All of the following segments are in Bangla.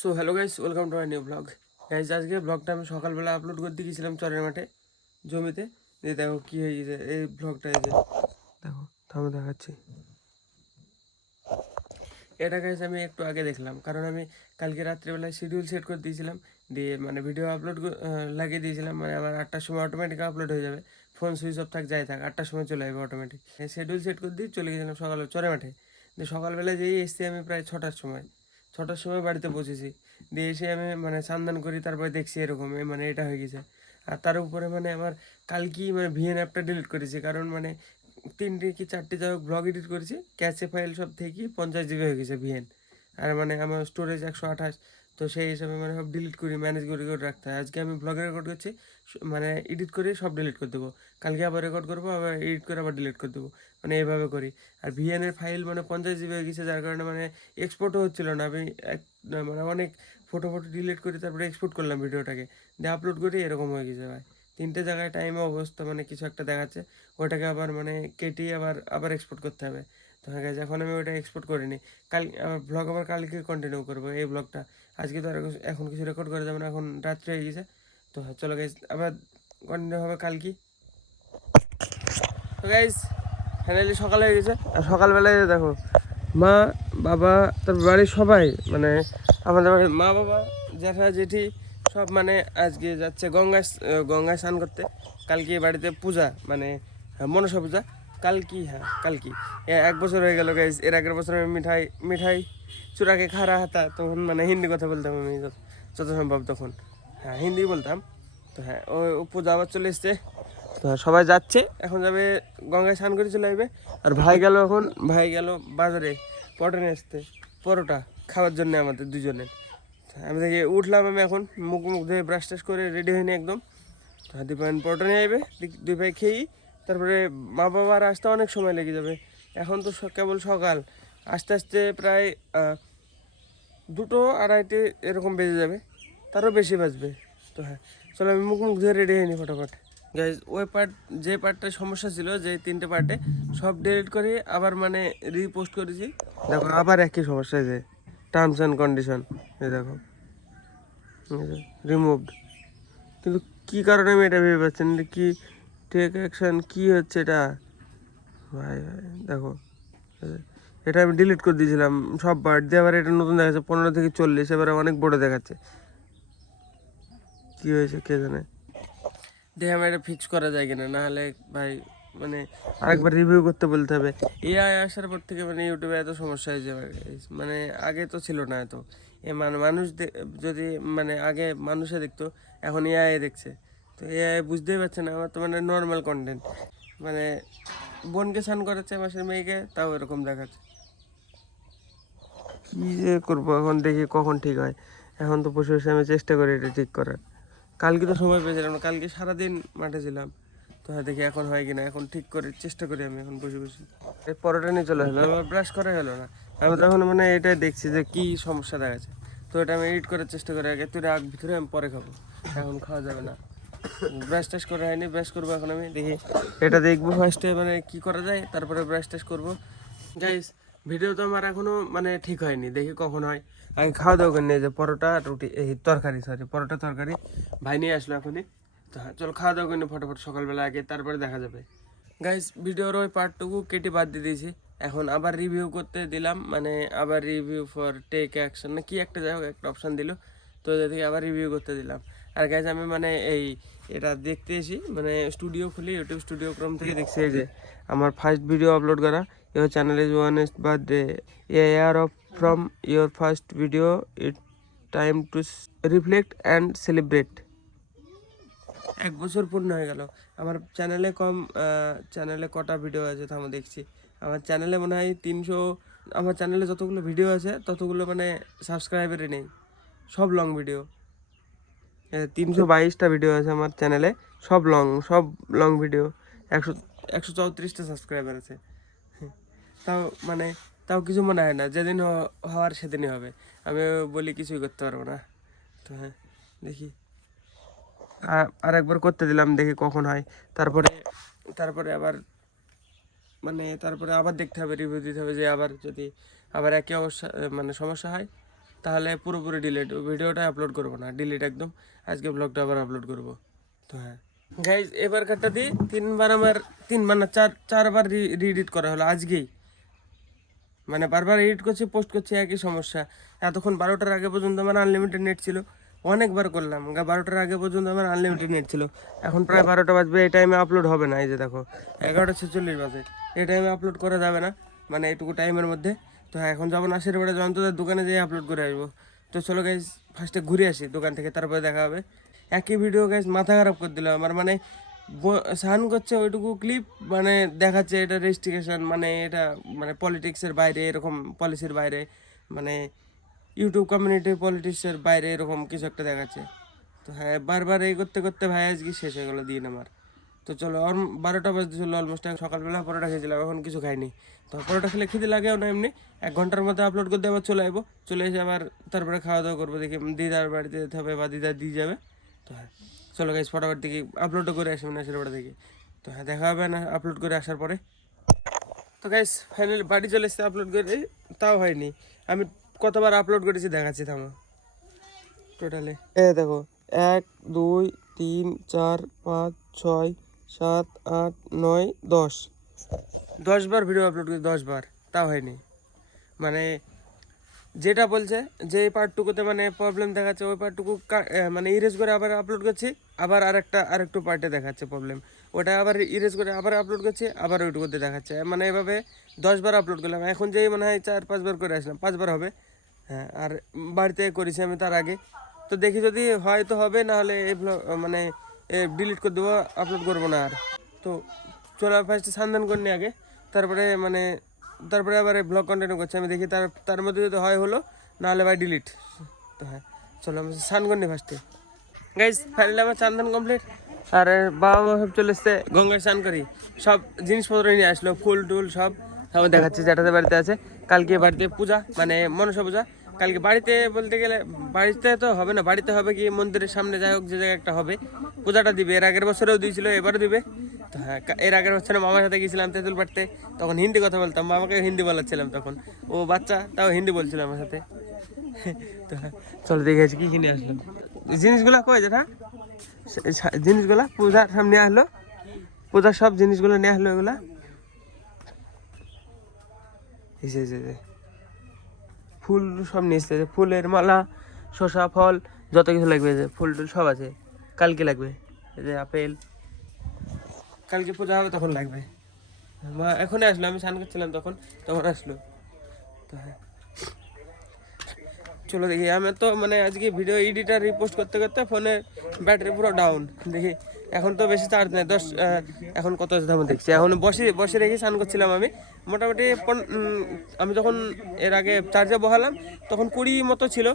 So hello guys, welcome to my new blog. Guys, আজকে ব্লগটা আমি সকালবেলা আপলোড করতে গেছিলাম চরের মাঠে জমিতে। দিয়ে দেখো কী হয়ে গেছে এই ব্লগটা। এই যে দেখো, থামো দেখাচ্ছি। এটা গাইস আমি একটু আগে দেখলাম, কারণ আমি কালকে রাত্রিবেলায় শিডিউল সেট করে দিয়েছিলাম। দিয়ে মানে ভিডিও আপলোড লাগিয়ে দিয়েছিলাম, মানে আবার 8টার সময় অটোমেটিক আপলোড হয়ে যাবে। ফোন সুইচ অফ থাক যাই থাক, 8টার সময় চলে যাবে অটোমেটিক। শিডিউল সেট করে দিয়ে চলে গেছিলাম সকালে চরে মাঠে। দিয়ে সকালবেলায় যেই এসছি আমি প্রায় 6টার সময় বাড়িতে পৌঁছেছি। দিয়ে এসে আমি মানে স্নান করি, তারপরে দেখছি এরকম মানে এটা হয়ে গেছে। আর তার উপরে মানে আমার কালকেই মানে ভিএন অ্যাপটা ডিলিট করেছি, কারণ মানে 3টে কি 4টে যাই হোক ব্লগ এডিট করেছি, ক্যাচে ফাইল সব থেকে 50 জিবি হয়ে গেছে ভিএন। আর মানে আমার স্টোরেজ 128। তো সেই হিসাবে মানে সব ডিলিট করি, ম্যানেজ করে করে রাখতে হয়। আজকে আমি ব্লগে রেকর্ড করছি, মানে এডিট করে সব ডিলিট করে দেবো। কালকে আবার রেকর্ড করবো, আবার এডিট করে আবার ডিলিট করে দেবো, মানে এইভাবে করি। আর ভিএনের ফাইল মানে 50 জিবি হয়ে গেছে, যার কারণে মানে এক্সপোর্টও হচ্ছিলো না। আমি মানে অনেক ফটো ডিলিট করি, তারপরে এক্সপোর্ট করলাম ভিডিওটাকে, দিয়ে আপলোড করি, এরকম হয়ে গেছে ভাই। 3টে জায়গায় টাইমে অবস্থা মানে কিছু একটা দেখাচ্ছে, ওটাকে আবার মানে কেটিয়ে আবার আবার এক্সপোর্ট করতে হবে। তো হ্যাঁ গাইজ, এখন আমি ওটা এক্সপোর্ট করিনি। কাল আবার ব্লগ আবার কালকে কন্টিনিউ করবো এই ব্লগটা। আজকে তো আর এখন কিছু রেকর্ড করা যাবে না, এখন রাত্রে হয়ে গেছে। তো হ্যাঁ চলো গাইজ, আবার কন্টিনিউ হবে কালকে। তো গাইজ ফাইনালি সকাল হয়ে গেছে। আর সকালবেলায় দেখো, মা, বাবা, তার বাড়ির সবাই, মানে আমাদের বাড়ির মা, বাবা, জ্যাঠা, জেঠি সব মানে আজকে যাচ্ছে গঙ্গায় স্নান করতে। কালকে বাড়িতে পূজা, মানে মনসা পূজা। কালকি, হ্যাঁ কালকি। 1 বছর হয়ে গেল গাইজ। এর আগের বছর আমি মিঠাই মিঠাই চূড়াকে খারা হাতা, তখন মানে হিন্দি কথা বলতাম আমি যত সম্ভব তখন। হ্যাঁ হিন্দি বলতাম। তো হ্যাঁ ও পূজা আবার চলে এসছে। তো সবাই যাচ্ছে, এখন যাবে গঙ্গায় স্নান করে চলে আসবে। আর ভাই গেল বাজারে পটনে আসতে, পরোটা খাওয়ার জন্য আমাদের দুজনের। আমি দেখি উঠলাম, আমি এখন মুখ ধুয়ে ব্রাশ টাশ করে রেডি হইনি একদম। তো দুই ভাই পটনে আসবে, দুই ভাই খেয়েই তারপরে মা বাবার আসতে অনেক সময় লেগে যাবে। এখন তো কেবল সকাল, আস্তে আস্তে প্রায় 2টো 2:30 এরকম বেজে যাবে, তারও বেশি বাজবে। তো হ্যাঁ চলো, আমি মুখ ধুয়ে রেডি হয়নি ফটাফট। গাইজ ওই যে পার্টটায় সমস্যা ছিল, যে 3টে পার্টে সব ডিলিট করে আবার মানে রিপোস্ট করেছি। দেখো আবার একই সমস্যা, যে টার্মস অ্যান্ড কন্ডিশন, এই দেখো রিমুভড। কিন্তু কী কারণে আমি এটা ভেবে পাচ্ছি না, কি টেক অ্যাকশন কী হচ্ছে এটা। ভাই ভাই দেখো, এটা আমি ডিলিট করে দিয়েছিলাম সব পার্ট দিয়ে, আবার এটা নতুন দেখাচ্ছে 15 থেকে 40, এবারে অনেক বড় দেখাচ্ছে। কী হয়েছে কে জানে। দেখে আমার এটা ফিক্স করা যায় কিনা, না হলে ভাই মানে আরেকবার রিভিউ করতে বলতে হবে। এআই আসার পর থেকে মানে ইউটিউবে এত সমস্যা হয়েছে মানে আগে তো ছিল না এত। মানুষ যদি মানে আগে মানুষে দেখতো, এখন এআই দেখছে। তো এআই বুঝতেই পারছে না আমার তো মানে নর্মাল কন্টেন্ট, মানে বোনকে স্নান করাচ্ছে মাসের মেয়েকে, তাও এরকম দেখাচ্ছে। কী যে করবো এখন, দেখি কখন ঠিক হয়। এখন তো বসে বসে আমি চেষ্টা করি এটা ঠিক করার। কালকে তো সময় পেয়েছিলাম না, কালকে সারাদিন মাঠে ছিলাম। তো হ্যাঁ দেখি এখন হয় কিনা, এখন ঠিক করে চেষ্টা করি আমি এখন বসে বসে। এই পরোটা নিয়ে চলে আসলো, আমার ব্রাশ করা গেল না। আমি তখন মানে এটাই দেখছি যে কী সমস্যা দেখাচ্ছে। তো এটা আমি এডিট করার চেষ্টা করি আগে, তুই রাখ ভিতরে, আমি পরে খাবো, এখন খাওয়া যাবে না। ব্রাশ টাশ করা হয়নি, ব্রাশ করবো এখন আমি। দেখি এটা দেখবো ফার্স্টে মানে কী করা যায়, তারপরে ব্রাশ টাশ করবো। গাইস, ভিডিও তো আমার এখনো মানে ঠিক হয়নি, দেখি কখন হয়। আমি খাওয়া দাওয়া করি যে পরোটা রুটি, এই তরকারি, সরি পরোটা তরকারি ভাই নিয়ে আসলো এখনই। তো হ্যাঁ চলো খাওয়া দাওয়া করি ফটাফট সকালবেলা আগে, তারপরে দেখা যাবে। গাইস, ভিডিওর ওই পার্টটুকু কেটে বাদ দিয়ে দিয়েছি। এখন আবার রিভিউ করতে দিলাম, মানে আবার রিভিউ ফর টেক অ্যাকশন না কি একটা, যাই হোক একটা অপশান দিল। তো ওদের থেকে আবার রিভিউ করতে দিলাম। আর গাইস আমি মানে এটা দেখতে এসি, মানে স্টুডিও খুলি, ইউটিউব স্টুডিও ক্রোম থেকে দেখছি এই যে আমার ফার্স্ট ভিডিও আপলোড করা। Your channel is honest birthday, A year of from your first video, it time to reflect and celebrate. 1 বছর পূর্ণ হয়ে গেল আমার চ্যানেলে। চ্যানেলে কটা ভিডিও আছে থামো দেখছি। আমার চ্যানেলে মনে হয় 300। আমার চ্যানেলে যতগুলো ভিডিও আছে ততগুলো মানে সাবস্ক্রাইবারই নেই, সব লং ভিডিও। 322টা ভিডিও আছে আমার চ্যানেলে, সব লং ভিডিও। 134টা সাবস্ক্রাইবার আছে। তাও মানে তাও কিছু মনে হয় না, যেদিন হওয়ার সেদিনই হবে। আমি বলি কিছুই করতে পারবো না। তো হ্যাঁ দেখি আর একবার করতে দিলাম, দেখি কখন হয়। তারপরে তারপরে আবার তারপরে আবার দেখতে হবে, রিভিউ দিতে হবে, যে আবার যদি আবার একই অবস্থা মানে সমস্যা হয়, তাহলে পুরোপুরি ডিলিট, ভিডিওটা আপলোড করবো না, ডিলিট একদম। আজকে ব্লগটা আবার আপলোড করবো। তো হ্যাঁ গাইজ, এবার কাটটা দিয়ে 3বার আমার 3বার না 4বার রিএডিট করা হলো আজকেই। মানে বারবার এডিট করছি, পোস্ট করছি, একই সমস্যা। এতক্ষণ 12টার আগে পর্যন্ত আমার আনলিমিটেড নেট ছিল, অনেকবার করলাম। 12টার আগে পর্যন্ত আমার আনলিমিটেড নেট ছিল। এখন প্রায় 12টা বাজবে, এই টাইমে আপলোড হবে না। এই যে দেখো 11টা 46 বাজে, এই টাইমে আপলোড করা যাবে না, মানে এইটুকু টাইমের মধ্যে। তো হ্যাঁ, এখন যাবো নাসির বাড়ি, যন্ত্রদের দোকানে যেয়ে আপলোড করে আসবো। তো চলো গাইজ, ফার্স্টে ঘুরে আসি দোকান থেকে, তারপরে দেখা হবে। একই ভিডিও গাইজ মাথা খারাপ করে দিল আমার। মানে সান করছে ওইটুকু ক্লিপ, মানে দেখাচ্ছে এটা রেস্ট্রিকেশন, মানে এটা মানে পলিটিক্সের বাইরে, এরকম পলিসির বাইরে, মানে ইউটিউব কমিউনিটি পলিটিক্সের বাইরে এরকম কিছু একটা দেখাচ্ছে। তো হ্যাঁ, বারবার এই করতে করতে ভাই আজকে শেষ হয়ে গেলো দিন আমার। তো চলো, 12টা বাজতে চলো অলমোস্ট। সকালবেলা পরোটা খেয়েছিলাম, এখন কিছু খাইনি। তো পরোটা খেলে খিদে লাগেও না এমনি। 1 ঘন্টার মধ্যে আপলোড করতে আবার চলে আসবো, চলে এসে আবার তারপরে খাওয়া দাওয়া করবো। দেখি দিদার বাড়িতে যেতে হবে বা দিদা দিয়ে যাবে। তো হ্যাঁ চলো গাইজ, ফটাফট দেখি আপলোডও করে আসি না সেটা দেখি। তো হ্যাঁ, দেখা হবে না আপলোড করে আসার পরে। তো গাইজ ফাইনালি বাড়ি চলে এসেছে আপলোড করে, তাও হয়নি। আমি কতবার আপলোড করেছি দেখাচ্ছি, থামো। টোটালে দেখো, 1 2 3 4 5 6 7 8 9 10, 10বার ভিডিও আপলোড করেছি, 10বার, তাও হয়নি। মানে যেটা বলছে যে এই পার্টটুকুতে মানে প্রবলেম দেখাচ্ছে, ওই পার্টটুকু মানে ইরেজ করে আবার আপলোড করছি, আবার আরেকটু পার্টে দেখাচ্ছে প্রবলেম, ওটা আবার ইরেজ করে আবার আপলোড করছি, আবার ওইটুকুতে দেখাচ্ছে। মানে এভাবে 10বার আপলোড করলাম। এখন যেই মনে হয় 4-5বার করে আসলাম, 5বার হবে। হ্যাঁ, আর বাড়িতে করেছি আমি তার আগে। তো দেখি যদি হয় তো হবে, নাহলে এই মানে ডিলিট করে দেবো, আপলোড করবো না আর। তো চলো ফার্স্টে সান্ধান করে নিই আগে, তারপরে মানে তারপরে আবার ব্লগ কন্টিনিউ করছি। আমি দেখি তার মধ্যে যদি হয় হলো, নাহলে ভাই ডিলিট। তো হ্যাঁ চলো, আমি স্নান করে নিই ফার্স্টে। গাইজ ফাইনালি আমার চান্দান কমপ্লিট, আর বাবা মা সব চলে এসছে, গঙ্গায় স্নান করি। সব জিনিসপত্র নিয়ে আসলো, ফুল টুল সব দেখাচ্ছি, যেটাতে বাড়িতে আছে। কালকে বাড়িতে পূজা, মানে মনসা পূজা। কালকে বাড়িতে বলতে গেলে, বাড়িতে তো হবে না, বাড়িতে হবে কি মন্দিরের সামনে, যাই হোক যে জায়গায় একটা হবে, পূজাটা দিবে। এর আগের বছরেও দিয়েছিল, এবারও দিবে। তো হ্যাঁ, এর আগের বছরে মামার সাথে গিয়েছিলাম তেঁতুল পাড়তে, তখন হিন্দি কথা বলতাম, মামাকে হিন্দি বলাচ্ছিলাম তখন। ও বাচ্চা, তাও হিন্দি বলছিল আমার সাথে। তো হ্যাঁ চলো দেখেছি কি কিনে আসলাম। জিনিসগুলা কই যেটা, জিনিসগুলা পূজার সামনে আসলো, পূজার সব জিনিসগুলো নিয়ে আসলো। এগুলা ফুল সব নিয়ে এসছে, ফুলের মালা, শসা, ফল, যত কিছু লাগবে, যে ফুল টুল সব আছে। কালকে লাগবে, এই যে আপেল, কালকে পূজা হবে তখন লাগবে। মা এখনই আসলো, আমি স্নান করছিলাম তখন, আসলো। তো হ্যাঁ চলো দেখি। আমি তো মানে আজকে ভিডিও এডিটার রিপোস্ট করতে করতে ফোনের ব্যাটারি পুরো ডাউন। দেখি এখন তো বেশি চার্জ নেই, এখন কত আছে তেমন দেখছি। এখন বসে বসে রেখে স্নান করছিলাম আমি। মোটামুটি আমি যখন এর আগে চার্জে বহালাম তখন 20 মতো ছিল,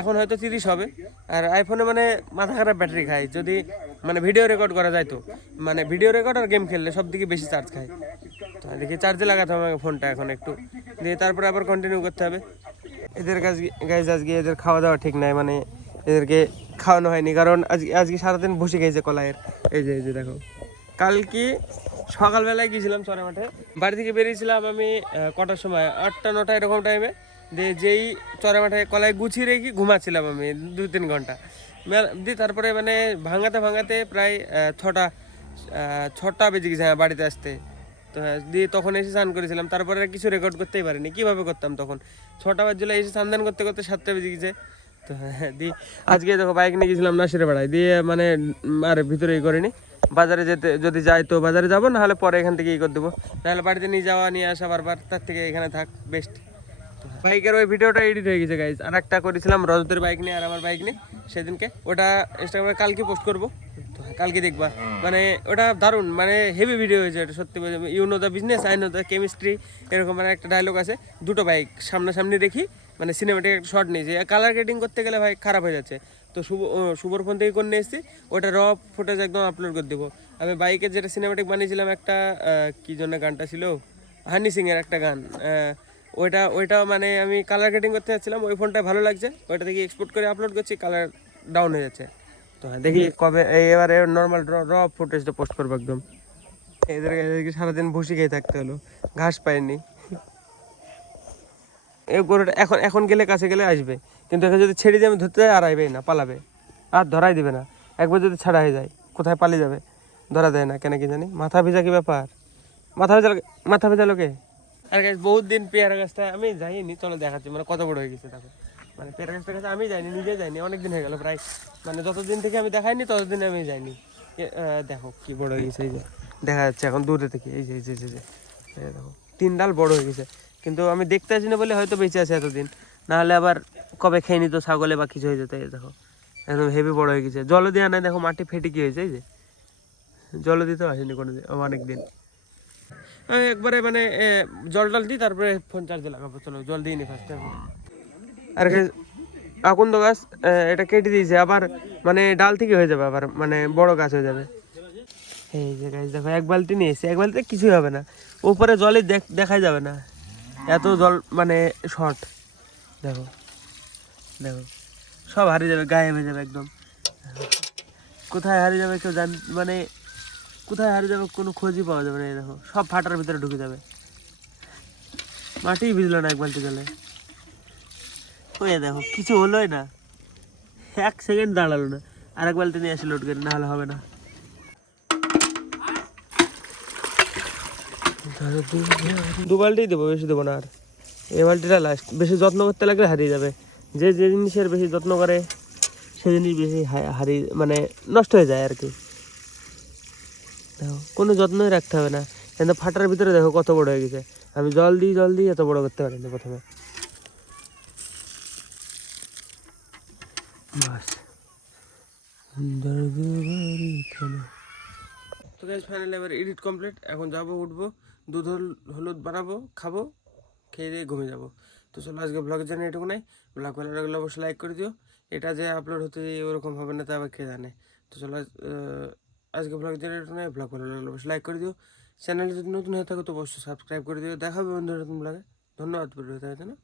এখন হয়তো 30 হবে। আর আইফোনে মানে মাথা খারাপ ব্যাটারি খায়, যদি মানে ভিডিও রেকর্ড করা যায় তো, মানে ভিডিও রেকর্ড আর গেম খেললে সব দিকে বেশি চার্জ খায়। তো দেখি চার্জে লাগাতে হবে ফোনটা এখন একটু, দিয়ে তারপরে আবার কন্টিনিউ করতে হবে। এদের গাইজ আজকে এদের খাওয়া দাওয়া ঠিক নাই, মানে এদেরকে খাওয়ানো হয়নি, কারণ আজকে সারাদিন বসে গেছে কলাইয়ের। এই যে দেখো, কালকে সকালবেলায় গিয়েছিলাম চরে মাঠে, বাড়ি থেকে বেরিয়েছিলাম আমি কটার সময়, 8টা 9টা এরকম টাইমে। যেই চরে মাঠে কলাই গুছিয়ে রেখে ঘুমাচ্ছিলাম আমি 2-3 ঘন্টা। দিয়ে তারপরে মানে ভাঙাতে ভাঙাতে প্রায় 6টা বেজে গেছে, হ্যাঁ, বাড়িতে আসতে। তো হ্যাঁ, দিয়ে তখন এসে স্নান করেছিলাম, তারপরে আর কিছু রেকর্ড করতেই পারিনি, কীভাবে করতাম তখন। 6টা বাজছিল, এসে স্নান করতে করতে 7টা বেজে গেছে। তো হ্যাঁ, দিয়ে আজকে দেখো বাইক নিয়ে গেছিলাম নাসিরে বেড়ায়, দিয়ে মানে আর ভিতরে ই করিনি। বাজারে যেতে যদি যাই তো বাজারে যাবো, নাহলে পরে এখান থেকে ই করে দেবো, নাহলে বাড়িতে নিয়ে যাওয়া নিয়ে আসা বারবার, তার থেকে এখানে থাক বেস্ট। বাইকের ওই ভিডিওটা এডিট হয়ে গেছে গাইজ, আর একটা করেছিলাম রজতের বাইক নিয়ে আর আমার বাইক নিয়ে সেদিনকে, ওটা ইনস্টাগ্রামে কালকে পোস্ট করবো। তো কালকে দেখবা, মানে ওটা দারুণ, মানে হেভি ভিডিও হয়েছে এটা, সত্যি বলছি। You know the business, I know the chemistry, এরকম মানে একটা ডায়লগ আছে। দুটো বাইক সামনাসামনি রেখি, মানে সিনেমাটিক একটা শর্ট নিয়েছি। কালার গ্রেডিং করতে গেলে ভাই খারাপ হয়ে যাচ্ছে, তো শুভর ফোন থেকে করে নিয়ে এসেছি, ওটা র ফুটেজ একদম আপলোড করে দেবো। আমি বাইকের যেটা সিনেমাটিক বানিয়েছিলাম একটা, কী জন্য গানটা ছিল, হানি সিংয়ের একটা গান, ওইটা মানে আমি কালার গ্রেডিং করতে যাচ্ছিলাম, ওই ফোনটা ভালো লাগছে, ওইটা দেখি এক্সপোর্ট করে আপলোড করছি, কালার ডাউন হয়ে যাচ্ছে। তো হ্যাঁ দেখি কবে এবারে নর্মাল র ফুটেজটা পোস্ট করবো একদম। এদেরকে সারাদিন ভুসি খেয়ে থাকতে হলো, ঘাস পাইনি। এই গরুটা এখন এখন গেলে কাছে গেলে আসবে, কিন্তু একে যদি ছেড়ে দিয়ে আমি ধরতে যাই আর আইবেই না, পালাবে, আর ধরাই দিবে না। একবার যদি ছাড়া হয়ে যায় কোথায় পালিয়ে যাবে, ধরা দেয় না কেন কি জানি। মাথা ভেজা কি ব্যাপার, মাথা ভেজা লোকে। আর গাছ বহুত দিন পেয়ারা গাছটা আমি যাইনি, চলো দেখাচ্ছি মানে কত বড় হয়ে গেছে তারপর। মানে পেয়ারা গাছটার কাছে আমি যাইনি, নিজে যাইনি, অনেক দিন হয়ে গেল প্রায়, মানে যতদিন থেকে আমি দেখাইনি ততদিন আমি যাইনি। দেখো কি বড় হয়ে গেছে, এই যে দেখা যাচ্ছে এখন দূরে থেকে, এই যে এই যে এই যে এই দেখো 3 ডাল বড় হয়ে গেছে। কিন্তু আমি দেখতে আসি না বলে হয়তো বেঁচে আছে এতদিন, নাহলে আবার কবে খেয়ে নিত ছাগলে বা কিছু হয়ে যেত। এই দেখো একদম হেভি বড় হয়ে গেছে, জল দেওয়া নাই, দেখো মাটি ফেটে কি হয়েছে, এই যে জল দিতেও আসেনি কোনো দিন, অনেক দিন। আমি একবারে মানে জল টল দিই তারপরে ফোন চার্জে লাগাবো। চলো জল দিইনি ফার্স্টে। আর আকন্দ গাছ এটা কেটে দিয়েছে আবার, মানে ডাল থেকে হয়ে যাবে আবার, মানে বড় গাছ হয়ে যাবে। এই যে গাছ দেখো, এক বালতি নিয়ে এসে, এক বালতিতে কিছুই হবে না, উপরে জলে দেখাই যাবে না, এত জল মানে শর্ট। দেখো দেখো সব হারিয়ে যাবে, গায়ে হয়ে যাবে একদম। কোথায় হারিয়ে যাবে কেউ মানে কোথায় হারিয়ে যাবে কোনো খোঁজই পাওয়া যাবে না। এই দেখো সব ফাটার ভিতরে ঢুকে যাবে, মাটিই ভিজলো না এক বালতি জলে। ওই দেখো কিছু হলোই না, 1 সেকেন্ড দাঁড়ালো না। আর এক বালতি নিয়ে আসি লোড করে, না হলে হবে না। দু বালতি দেবো, বেশি দেবো না। আর এই বালতিটা লাস্ট, বেশি যত্ন করতে লাগলে হারিয়ে যাবে। যে যে জিনিসের বেশি যত্ন করে সে জিনিস বেশি হারিয়ে মানে নষ্ট হয়ে যায় আর কি। দেখো কোনো যত্নই রাখতে হবে না, কিন্তু ফাটার ভিতরে দেখো কত বড় হয়ে গেছে। আমি জল দিই এত বড় করতে পারিনি প্রথমে। বাস তো গাইস ফাইনালি এবার এডিট কমপ্লিট, এখন যাবো, উঠবো, দুধ হলুদ বানাবো, খাবো, খেয়ে দিয়ে ঘুমিয়ে যাবো। তো চলো আজকে ব্লগের জন্য এটুকু নাই। ব্লগ ভালো লাগলে অবশ্যই লাইক করে দিও। এটা যে আপলোড হতে ওরকম হবে না তা আবার কে জানে। তো চলো আজকে ব্লগের জন্য এটুকু নাই। ব্লগ ভালো লাগলে অবশ্যই লাইক করে দিও। চ্যানেলে যদি নতুন হয়ে থাকো তো অবশ্যই সাবস্ক্রাইব করে দিও। দেখাবে বন্ধুরা নতুন ব্লগে। ধন্যবাদ ভিডিওতে, তাই না?